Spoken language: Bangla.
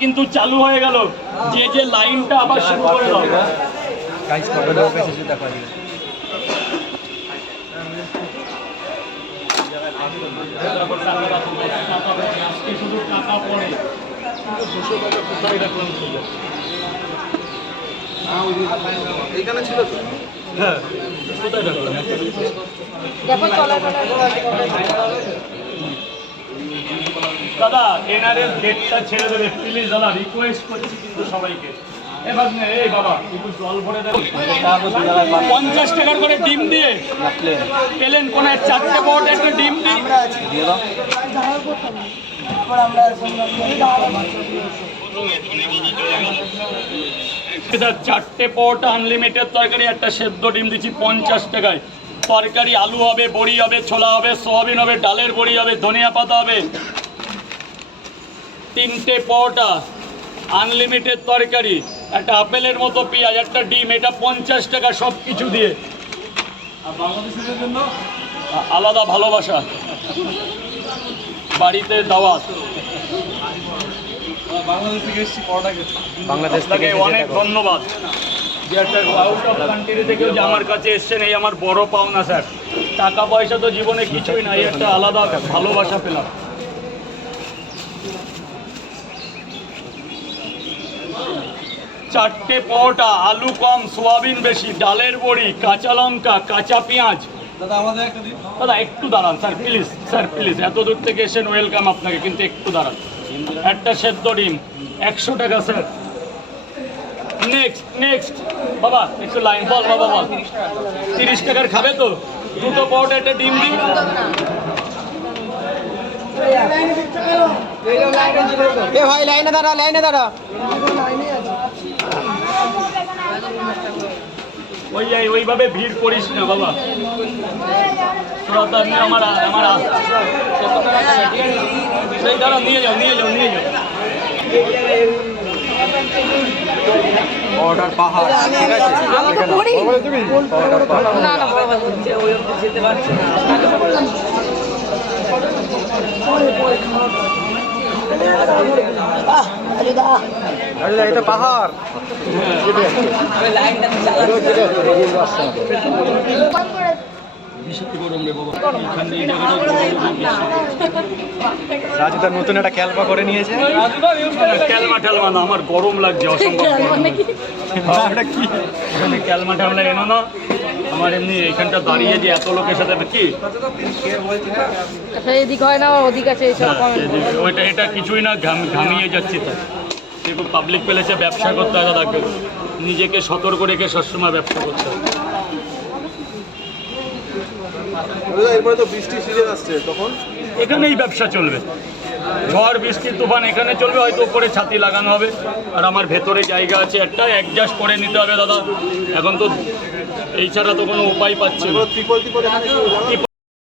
কিন্তু চালু হয়ে গেল, যে যে লাইনটা আবার শুরু করে দাও। শুধু টাকা পড়ে, কোথায় রাখলাম? এইখানে ছিল তো। হ্যাঁ, কোথায় রাখলাম? দাদা এনআরএল ডেটটা ছেড়ে দেবে প্লিজ দাদা, রিকোয়েস্ট করছি কিন্তু সবাইকে। এবার এই বাবা একটু জল ভরে দেবো। 50 টাকার করে ডিম দিয়ে পেলেন কোন 4টে বড় একটা ডিম দিয়ে দাও। এটা 4টে পরোটা আনলিমিটেড তরকারি, একটা সেদ্ধ ডিম দিচ্ছি 50 টাকায়। তরকারি আলু হবে, বড়ি হবে, ছোলা হবে, সোয়াবিন হবে, ডালের বড়ি হবে, ধনিয়া পাতা হবে। 3টে পরোটা আনলিমিটেড তরকারি, একটা আপেলের মতো পেঁয়াজ, একটা ডিম, এটা 50 টাকা সব কিছু দিয়ে। বাংলাদেশিদের জন্য আলাদা ভালোবাসা, বাড়িতে দাওয়াত। বাংলাদেশ থেকে অনেক ধন্যবাদ যে একটা আউট অফ কান্ট্রি থেকেও যে আমার কাছে এসছেন, এই আমার বড় পাওনা স্যার। টাকা পয়সা তো জীবনে কিছুই নাই, একটা আলাদা ভালোবাসা পেলাম। চারটে পরোটা, আলু কম, সোয়াবিন বেশি, ডালের বড়ি, কাঁচা লঙ্কা, কাঁচা পেঁয়াজ। দাদা একটু দাঁড়ান স্যার প্লিজ, স্যার প্লিজ, এত দূর থেকে এসেছেন, ওয়েলকাম আপনাকে, কিন্তু একটু দাঁড়ান। একটা সেদ্ধ ডিম 100 টাকা স্যার। নেক্সট নেক্সট বাবা একটু লাইন বল, বাবা বল। 30 টাকার খাবে তো? 2টো পরোটা, একটা ডিম দিন। ভাই লাইনে দাঁড়া, লাইনে দাঁড়া। ওইভাবে ভিড় করিস না বাবা, তোরা তো এমনি আমার দাঁড়া, নিয়ে যাও নিয়ে যাও নিয়ে যাও। অর্ডার পাহাড়, ঠিক আছে? যেতে পারছি না। এটা পাহাড়। রাজু তার নতুন একটা ক্যালমা করে নিয়েছে। ক্যালমা টেলমা না, আমার গরম লাগছে অসম্ভব। ক্যালমা টেলমা এনো না, আমার এমনি এখানটা দাঁড়িয়ে যে এত লোকের সাথে কি এদিক হয় না, ওদিক আছে। ওইটা এটা কিছুই না, ঘামিয়ে যাচ্ছি। তো দেখুন পাবলিক প্লেসে ব্যবসা করতে হয় দাদাকে, নিজেকে সতর্ক রেখে সবসময় ব্যবসা করতে হয়। এরপরে তো বৃষ্টি সিজন আসছে, তখন এখানেই ব্যবসা চলবে, ঝড় বৃষ্টি তুফান এখানে চলবে। হয়তো উপরে ছাতি লাগানো হবে, আর আমার ভেতরে জায়গা আছে একটা, অ্যাডজাস্ট করে নিতে হবে দাদা। এখন তো এই ছাড়া তো কোনো উপায় পাচ্ছি না। ত্রিপল